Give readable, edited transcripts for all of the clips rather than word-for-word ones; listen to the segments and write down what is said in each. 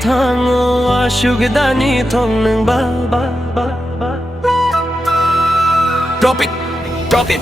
tango asugdani thong nang ba. Drop it, drop it.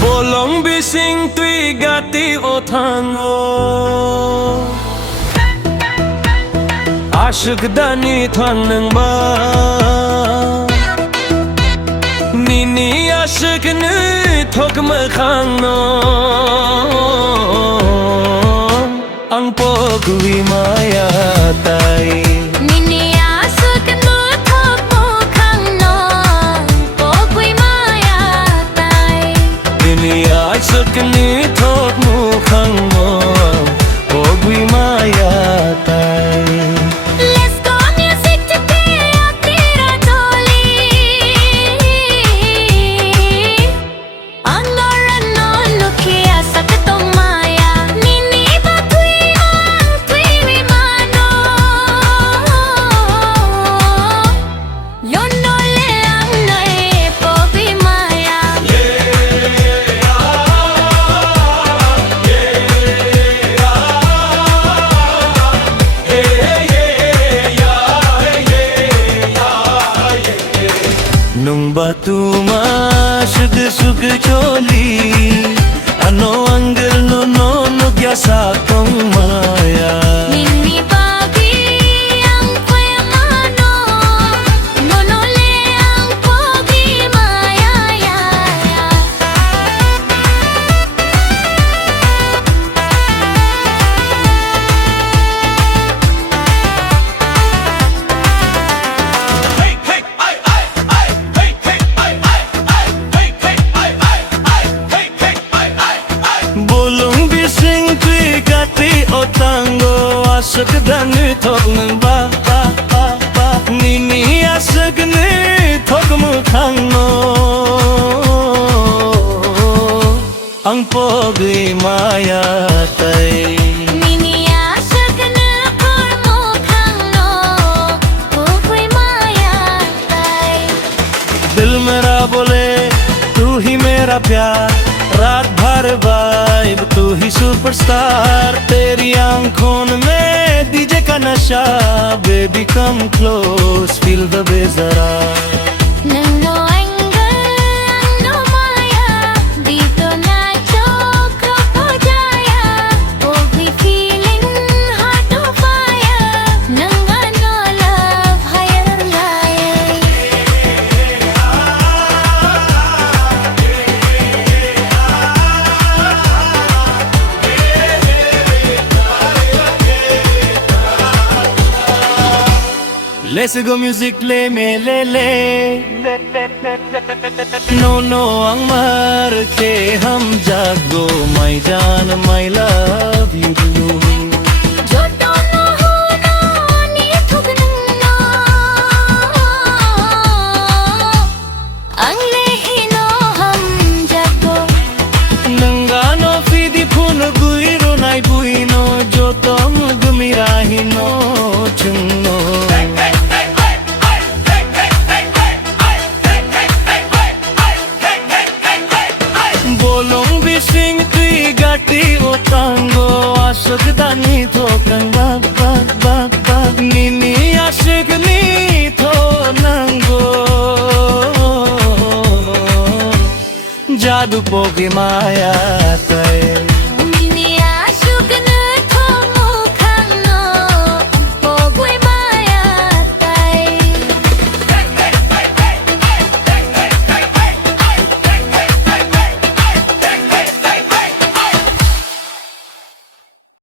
Bolong bising tui gati o tango Ashuk dani thang nang ba Nini ashuk nu thok ma khang no Ang pogwi maya tai Sakni thok mu khang mo ogwi maya tai. Let's go music today tera toli andora no lukhiya sakto maya nini bathui ang tui mano lono le ang nai pobi maya Nung batu ma sug choli ano angel no kya sa tong maya nini bagi ang payamano lono le ang pogi maya ya Bolong bising tui gati o tango Asuk dani thok nang ba Nini asuk ni thok mu khang no Ang pogwi maya tai nini ashak na khor mo khang no pogwi maya tai दिल मेरा बोले तू ही मेरा प्यार रात भर vibe तू ही superstar तेरी आंखों में डीजे का नशा baby come close feel the base जरा Nano angle no maya dito na chokro po jaya pogwi feeling heart of fire nangano love higher light Let's go music le me le No ang mar ke hum jago my jaan my love you joto no ho no ni thugnan no ang lehi no hum jago Nangano fidi phun guiro nai buino jotong gumirahi no chunno Bolong bising tui gati o tango Asuk dani thokang bak Nini asuk ni tho nango Jadu pogi maya tai